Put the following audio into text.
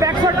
back shot